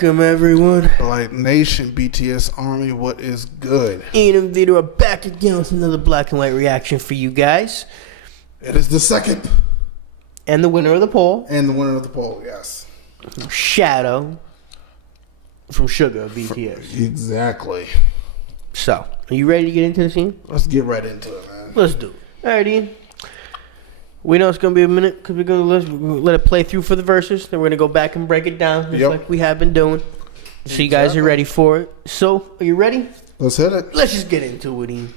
Welcome, everyone. Blite Nation, BTS Army, what is good? Ian and Vito are back again with another black and white reaction for you guys. It is the second. And the winner of the poll. And the winner of the poll, yes. Shadow from Suga, BTS. Exactly. So, are you ready to get into the scene? Let's get right into it, man. Let's do it. All right, Ian. We know it's going to be a minute because we're going to let it play through for the verses. Then we're going to go back and break it down just like we have been doing. So you guys are ready for it. So, are you ready? Let's hit it. Let's just get into it, Ian.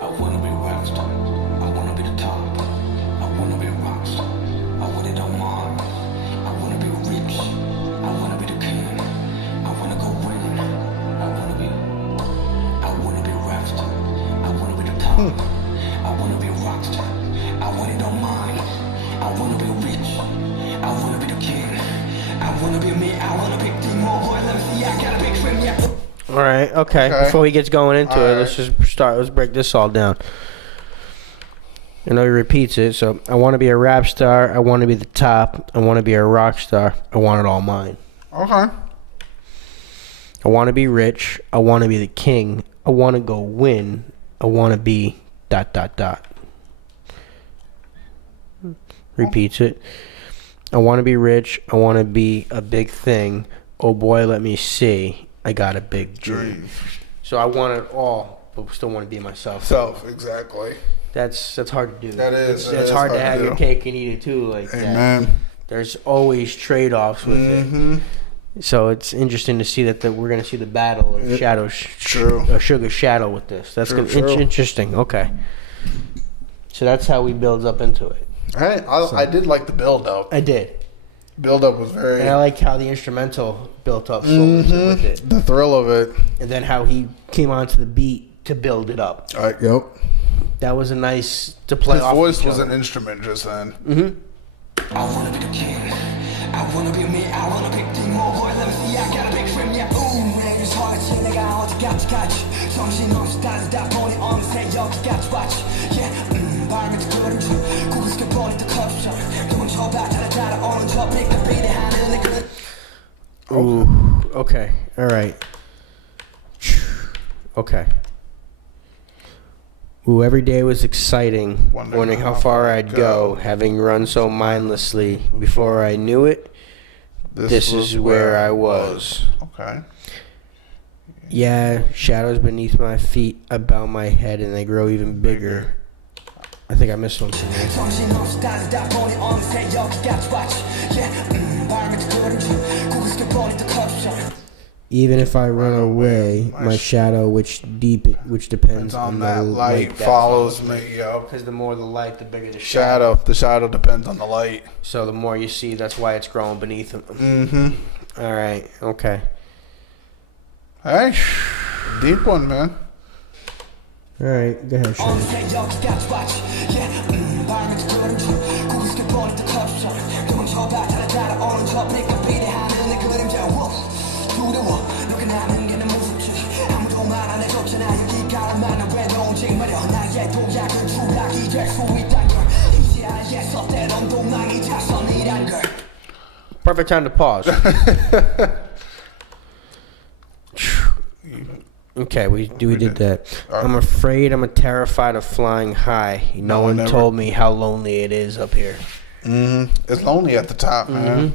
I wanna be rockstar. I wanna be the top. I wanna be a rockstar. I want it on mine. I wanna be rich. I wanna be the king. I wanna go win. I wanna be a rockstar. I wanna be the top. I wanna be a rockstar. I want it on mine. I wanna be rich. I wanna be the king. I wanna be me. I wanna pick the more boy. Let me see. I got a big trim. Yeah. All right, okay. Before he gets going into it, let's just start. Let's break this all down. I know he repeats it, so I want to be a rap star. I want to be the top. I want to be a rock star. I want it all mine. Okay. I want to be rich. I want to be the king. I want to go win. I want to be ... Repeats it. I want to be rich. I want to be a big thing. Oh boy, let me see. I got a big dream. So I want it all, but still want to be myself. Exactly. That's hard to do. That is. It's hard to have your cake and eat it too, like that. Amen. There's always trade-offs with it. So it's interesting to see that we're going to see the battle of Sugar Shadow with this. That's interesting. Okay. So that's how we build up into it. Hey, I did like the build-up. I did. Build-up was very... And I like how the instrumental built up slowly with it. The thrill of it. And then how he came onto the beat to build it up. Yep. That was a nice to play off. His voice was an instrument just then. I wanna be the king. I wanna be me. I wanna pick the more boy. Let me see. I got a big trim. Yeah. 내게 서지 내가 어디까지 가지. 정신없이 다니다 보니 어느새 여기까지 왔지. Yeah. 바람이 뜨거운 중 고급스게 버린 듯 컵션. 누군 저봐 따라오는 저 빅한 비대 하늘에 그. Ooh, okay. All right. Okay. Ooh, every day was exciting, wondering how far I'd go, having run so mindlessly. Before I knew it, this is where I was. Okay. Yeah, shadows beneath my feet, I bow my head and they grow even bigger. I think I missed one. Even if I run away, my shadow, which depends on that light, follows me. Because the more the light, the bigger the shadow. The shadow depends on the light. So the more you see, that's why it's growing beneath him. All right. Okay. Hey, deep one, man. All right, go ahead, Sean. Perfect time to pause. Okay, we did that. I'm afraid, I'm terrified of flying high. No one told me how lonely it is up here. It's lonely at the top, man.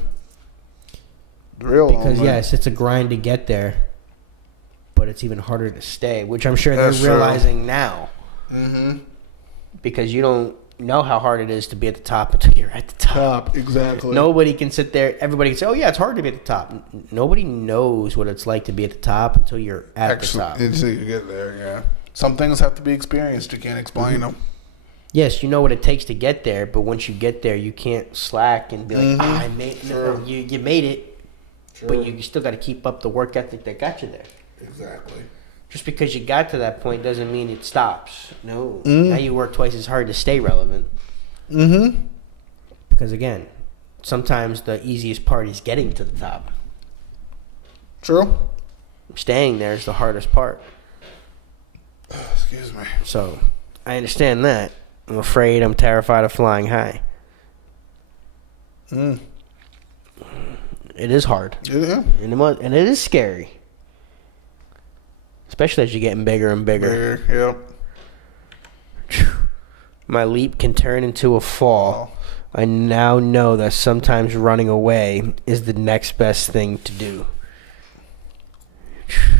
Real lonely. Because yes, it's a grind to get there, but it's even harder to stay, which I'm sure they're realizing now. Because you don't know how hard it is to be at the top until you're at the top. Exactly. Nobody can sit there. Everybody can say, "Oh yeah, it's hard to be at the top." Nobody knows what it's like to be at the top until you're at the top. Until you get there, yeah. Some things have to be experienced. You can't explain them. Yes, you know what it takes to get there, but once you get there, you can't slack and be like, I made it. No, you made it, but you still got to keep up the work ethic that got you there. Exactly. Just because you got to that point doesn't mean it stops. No. Now you work twice as hard to stay relevant. Because, again, sometimes the easiest part is getting to the top. True. Staying there is the hardest part. Excuse me. So, I understand that. I'm afraid, I'm terrified of flying high. It is hard. Yeah. And it is scary. Especially as you're getting bigger and bigger. Yep. My leap can turn into a fall. I now know that sometimes running away is the next best thing to do.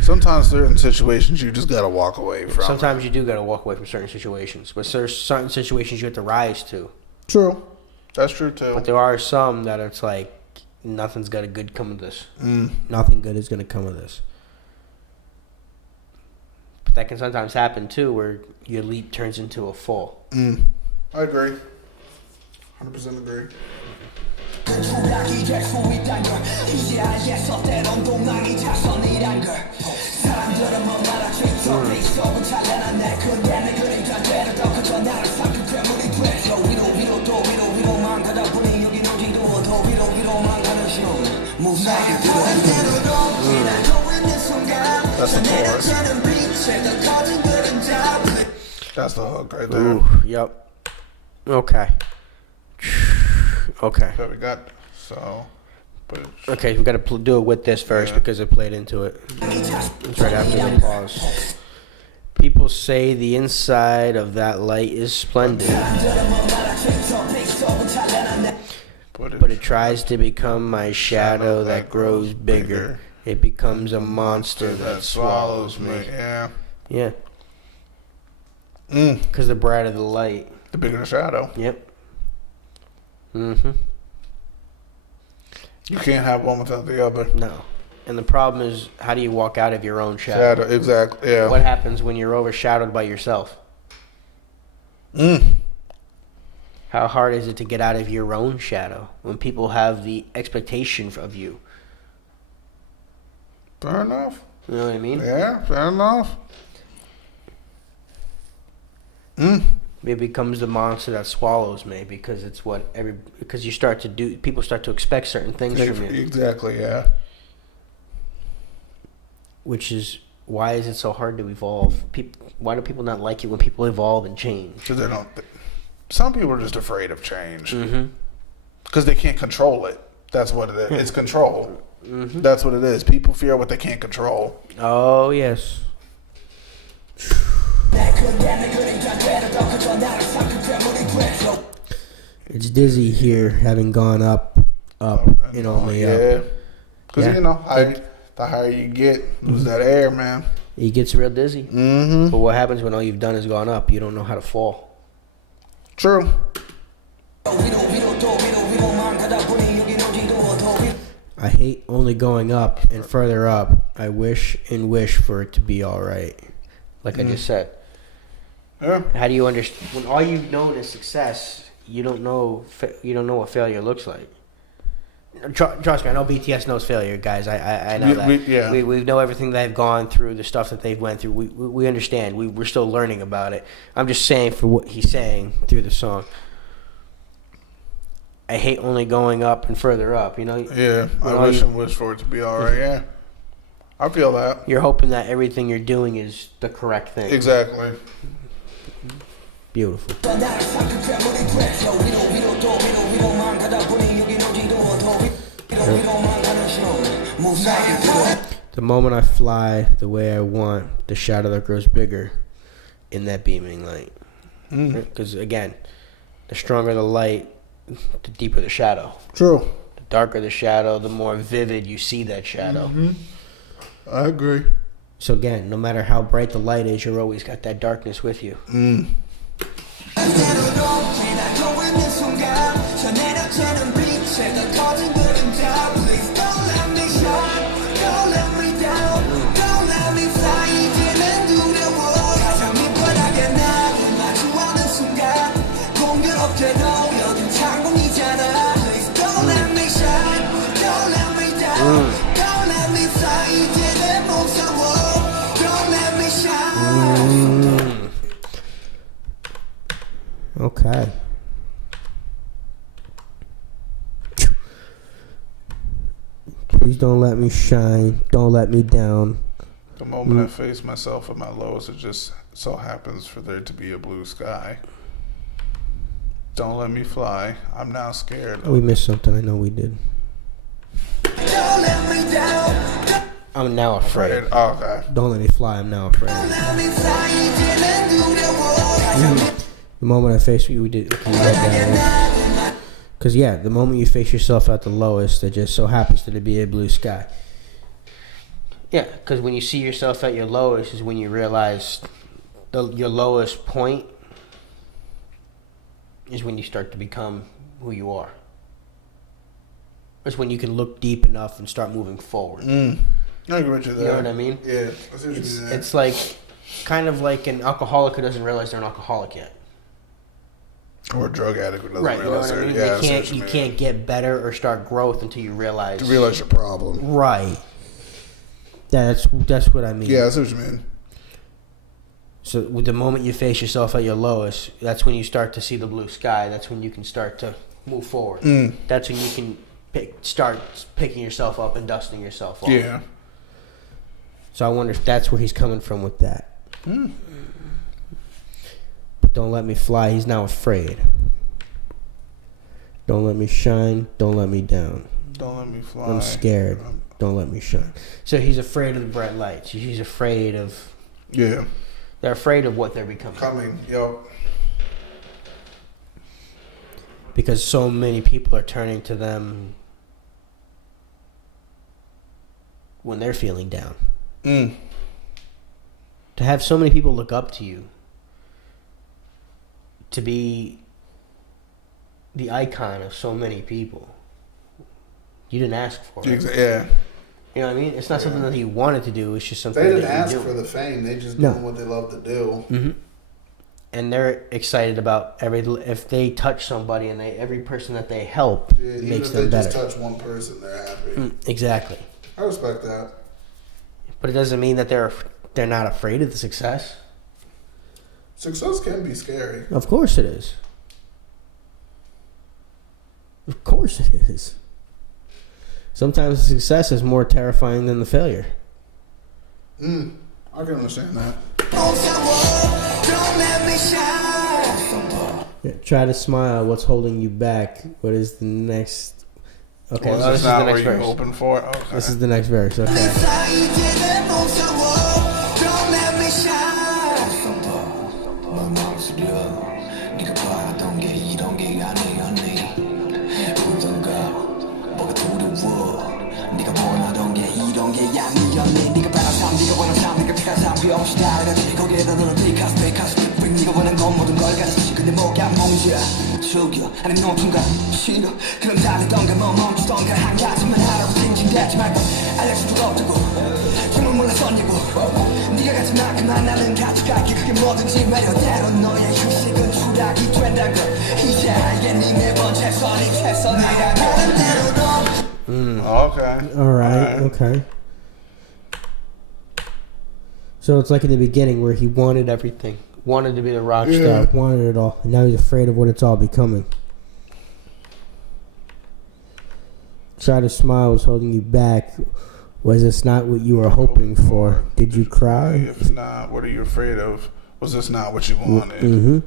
Sometimes certain situations you just gotta walk away from. Sometimes you do gotta walk away from certain situations, but there's certain situations you have to rise to. True. That's true too. But there are some that it's like nothing's got a good come of this. Nothing good is gonna come of this. But that can sometimes happen too, where your leap turns into a fall. I agree. 100% agree. That's the chorus. That's the hook right there. Ooh, yep. Okay. Okay. So we got Okay, we got to do it with this first because it played into it. It's right after the pause. People say the inside of that light is splendid, but it tries to become my shadow that grows bigger. It becomes a monster that swallows me. Yeah. Because the brighter the light, the bigger the shadow. Yep. You can't have one without the other. No. And the problem is, how do you walk out of your own shadow? Exactly, yeah. What happens when you're overshadowed by yourself? How hard is it to get out of your own shadow when people have the expectation of you? Fair enough. You know what I mean? Yeah, fair enough. It becomes the monster that swallows me because it's because you start to do, people start to expect certain things from you. Exactly, yeah. Which is, why is it so hard to evolve? Why do people not like it when people evolve and change? Because they don't. Some people are just afraid of change. Because they can't control it. That's what it is. It's control. That's what it is. People fear what they can't control. Oh, yes. It's dizzy here, having gone up, and only up. Because, the higher you get, lose that air, man. It gets real dizzy. But what happens when all you've done is gone up? You don't know how to fall. True. I hate only going up and further up. I wish and wish for it to be all right. Like I just said. Yeah. How do you understand when all you've known is success? You don't know what failure looks like. Trust me, I know BTS knows failure, guys. I know that. We know everything they've gone through, the stuff that they've went through. We understand. We're still learning about it. I'm just saying for what he's saying through the song. I hate only going up and further up. Yeah, I wish and wish for it to be all right. Yeah, I feel that. You're hoping that everything you're doing is the correct thing. Exactly. Beautiful. The moment I fly the way I want, the shadow that grows bigger in that beaming light. Because, again, the stronger the light, the deeper the shadow. True. The darker the shadow, the more vivid you see that shadow. I agree. So, again, no matter how bright the light is, you're always got that darkness with you. Don't let me fly 이제는 무서워 Don't let me shine Okay. Please don't let me shine. Don't let me down. The moment I face myself at my lowest, it just so happens for there to be a blue sky. Don't let me fly. I'm now scared. We missed something. I know we did. Don't let me down I'm now afraid. Oh, okay. Don't let me fly. I'm now afraid. Don't let me fly 이제는 두려워 The moment I face you, we did. Okay, you read that, right? Because, yeah, the moment you face yourself at the lowest, it just so happens to be a blue sky. Yeah, because when you see yourself at your lowest is when you realize your lowest point is when you start to become who you are. It's when you can look deep enough and start moving forward. I agree with you there. You know what I mean? Yeah. It's like kind of like an alcoholic who doesn't realize they're an alcoholic yet. Or a drug addict who doesn't Right, realize you know what I mean? Yeah, you can't get better or start growth until you realize. To realize your problem. Right. That's what I mean. Yeah, that's what you mean. So with the moment you face yourself at your lowest, that's when you start to see the blue sky. That's when you can start to move forward. That's when you can start picking yourself up and dusting yourself off. Yeah. So I wonder if that's where he's coming from with that. But don't let me fly. He's now afraid. Don't let me shine. Don't let me down. Don't let me fly. I'm scared. Don't let me shine. So he's afraid of the bright lights. He's afraid of. Yeah. They're afraid of what they're becoming. Because so many people are turning to them when they're feeling down. To have so many people look up to you, to be the icon of so many people, you didn't ask for it. Yeah. You know what I mean? It's not something that you wanted to do. It's just something They that didn't you ask do. for the fame. They just doing what they love to do. And they're excited about if they touch somebody and every person that they help makes them better. Even if they just touch one person, they're happy. Exactly. I respect that. But it doesn't mean that they're not afraid of the success. Success can be scary. Of course it is. Of course it is. Sometimes the success is more terrifying than the failure. I can understand that. Yeah, try to smile. What's holding you back? What is the next? Okay, Well, this is the next verse. Open for it? Okay. This is the next verse. Okay. 네가 원한 건 모든 걸 가졌지 근데 뭐가 문제야 죽여 아니 놓친가 싫어 그럼 잘했던가 뭐 멈추던가 한 가지만 하라고 징징대지 말고 알려줄 수가 없다고 정말 몰랐었냐고 네가 가진 만큼만 나는 가져갈게 그게 뭐든지 말여 때론 너의 휴식은 추락이 된다고 이제 알겠니 네 번째 선이 최선이라 다른 대로도 Okay. Alright, okay. So it's like in the beginning where he wanted everything. Wanted to be the rock star. Wanted it all. And now he's afraid of what it's all becoming. Try to smile was holding you back. Was this not what you were hoping for? Did you cry? If not, what are you afraid of? Was this not what you wanted?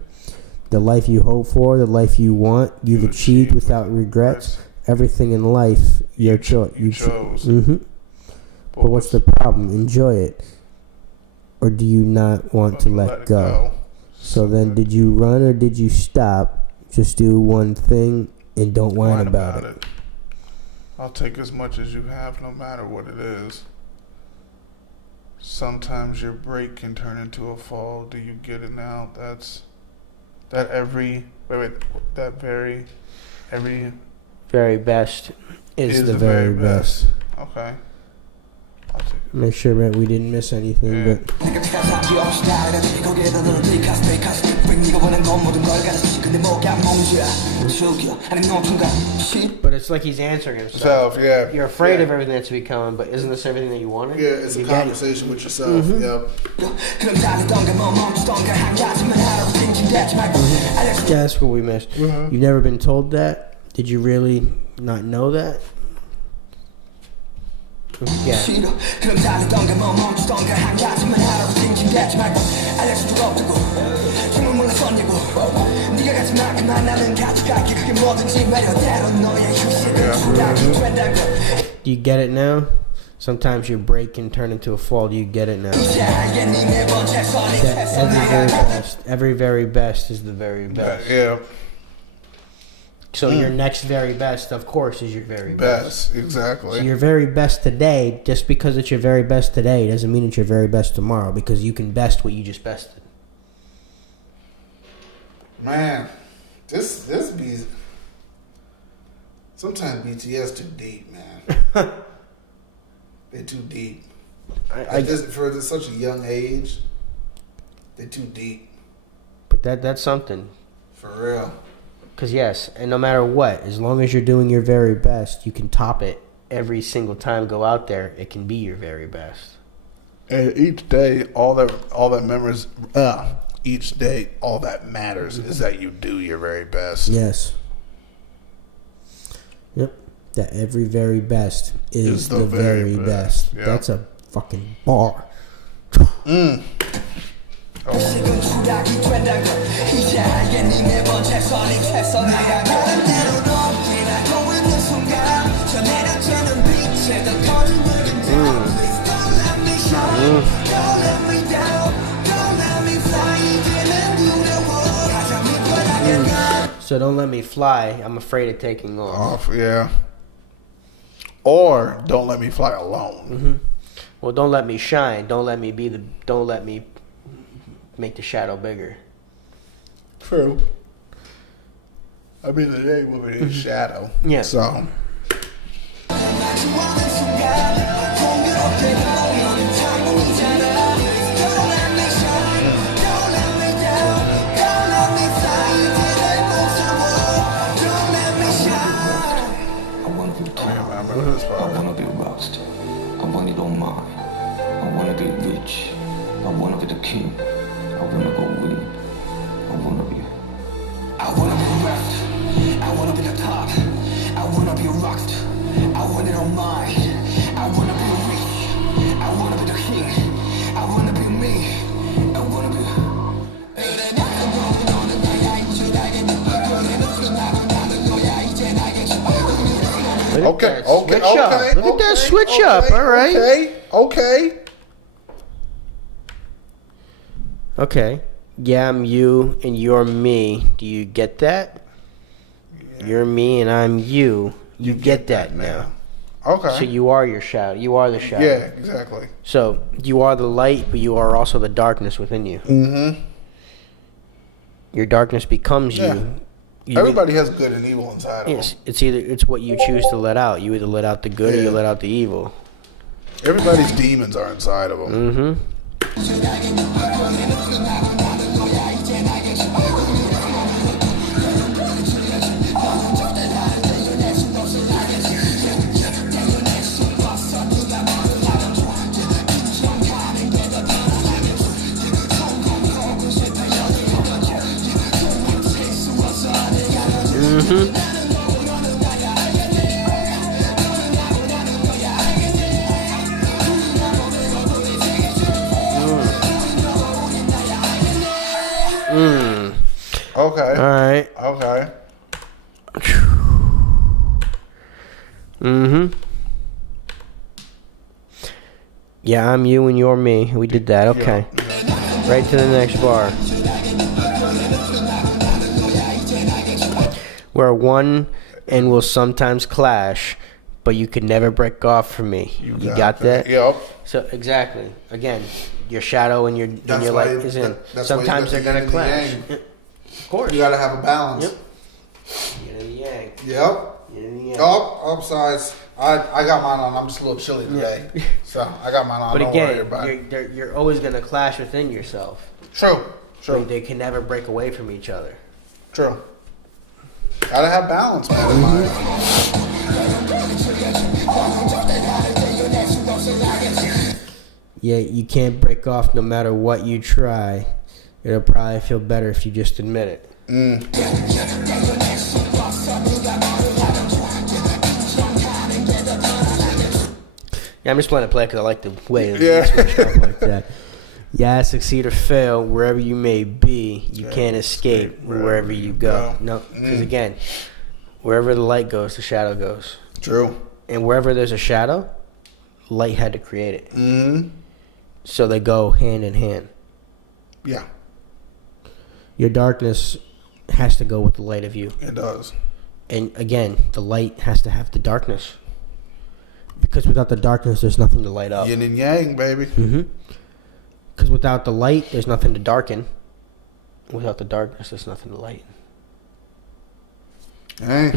The life you hope for, the life you want, you've achieved without regrets. Everything in life, you chose. But what's the problem? Enjoy it. Or do you not want to let go? So then did you run or did you stop? Just do one thing and don't whine about it. I'll take as much as you have no matter what it is. Sometimes your break can turn into a fall. Do you get it now? Very best is the very best. Okay. Make sure that we didn't miss anything, but it's like he's answering himself. Yeah. You're afraid of everything that's to be coming, but isn't this everything that you wanted? Yeah, it's a conversation with yourself. Yep. That's what we missed. You've never been told that? Did you really not know that? Yeah. Do you get it now? Sometimes your break can turn into a fall. Do you get it now? That every very best is the very best. Yeah. So your next very best, of course, is your very best. Exactly. So your very best today, just because it's your very best today, doesn't mean it's your very best tomorrow, because you can best what you just bested. Man, this be sometimes BTS too deep, man. They're too deep. For such a young age, they're too deep. But that's something. For real. Because yes, and no matter what, as long as you're doing your very best, you can top it every single time. Go out there, it can be your very best. And each day, all that matters. Each day, all that matters is that you do your very best. Yes. Yep. That every very best is the very best. Yep. That's a fucking bar. Mm. Oh. So don't let me fly. I'm afraid of taking off. Yeah. Or don't let me fly alone. Well, don't let me shine. Don't let me make the shadow bigger. True. I mean, the name of it is Shadow. Yeah. So. I wanna be rocked. I want it on mine. I wanna be rich. I wanna be the king. I wanna go win. I wanna be left. I wanna be the top. I wanna be rocked. I want it on mine. I wanna be rich. I wanna be the king. I wanna be me. I wanna be. Okay. Look at that switch up. All right. Okay. Yeah, I'm you and you're me. Do you get that? Yeah. You're me and I'm you. You get that now. Okay. So you are your shadow. You are the shadow. Yeah, exactly. So you are the light, but you are also the darkness within you. Mm-hmm. Your darkness becomes you. Everybody has good and evil inside of them. It's what you choose to let out. You either let out the good or you let out the evil. Everybody's demons are inside of them. Mm-hmm. Okay. All right. Okay. Yeah, I'm you and you're me. We did that. Okay. Yeah. Right to the next bar. We're one and will sometimes clash, but you could never break off from me. You got that? Yep. So exactly. Again, your shadow and your light is in. Sometimes they're gonna clash. Of course. You gotta have a balance. Yep. Yin and yang. Yep. Yin and yang. Upsides. I got mine on. I'm just a little chilly today, so I got mine on. But Don't again, worry about it. you're always going to clash within yourself. True. They can never break away from each other. True. Gotta have balance, man. In my Yeah, you can't break off no matter what you try. It'll probably feel better if you just admit it. Yeah, I'm just playing to play because I like the way it switched up like that. Yeah, succeed or fail, wherever you may be, you can't escape wherever you go. No, because again, wherever the light goes, the shadow goes. True. And wherever there's a shadow, light had to create it. So they go hand in hand. Yeah. Your darkness has to go with the light of you. It does. And again, the light has to have the darkness. Because without the darkness, there's nothing to light up. Yin and yang, baby. Because without the light, there's nothing to darken. Without the darkness, there's nothing to light. Hey.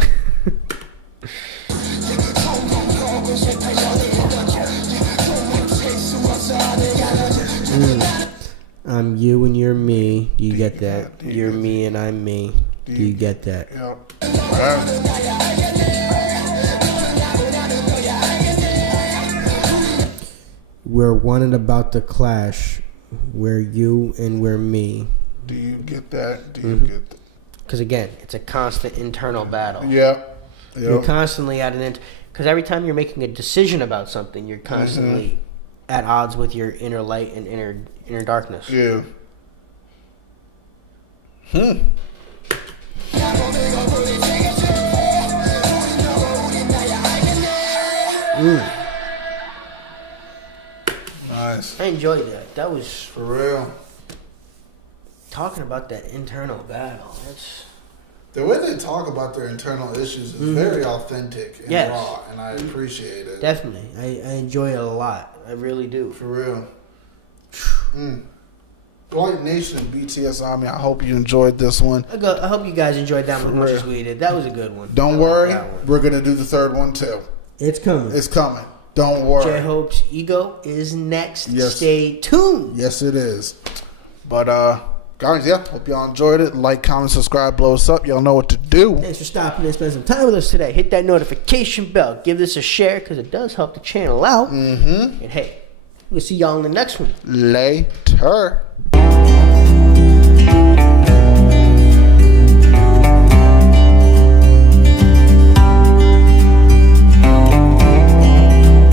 I'm you and you're me. Do you get that? You're me and I'm me. Do you get that? Yep. We're one and about to clash. We're you and we're me. Do you get that? Do you get that? Because again, it's a constant internal battle. Yeah. You're constantly at an because every time you're making a decision about something, you're constantly at odds with your inner light and inner darkness. Yeah. Nice. I enjoyed that. That was For real. talking about that internal battle. That's The way they talk about their internal issues is very authentic and raw, and I appreciate it. definitely. I enjoy it a lot. I really do. For real. Blite Nation and BTS Army, I hope you enjoyed this one. I hope you guys enjoyed that one as much as we did. That was a good one. Don't worry, we're going to do the third one too. It's coming. It's coming. Don't worry. J-Hope's Ego is next. Yes. Stay tuned. Yes, it is. But, guys, hope y'all enjoyed it. Like, comment, subscribe, blow us up. Y'all know what to do. Thanks for stopping and spending some time with us today. Hit that notification bell. Give this a share because it does help the channel out. And hey, we'll see y'all in the next one. Later.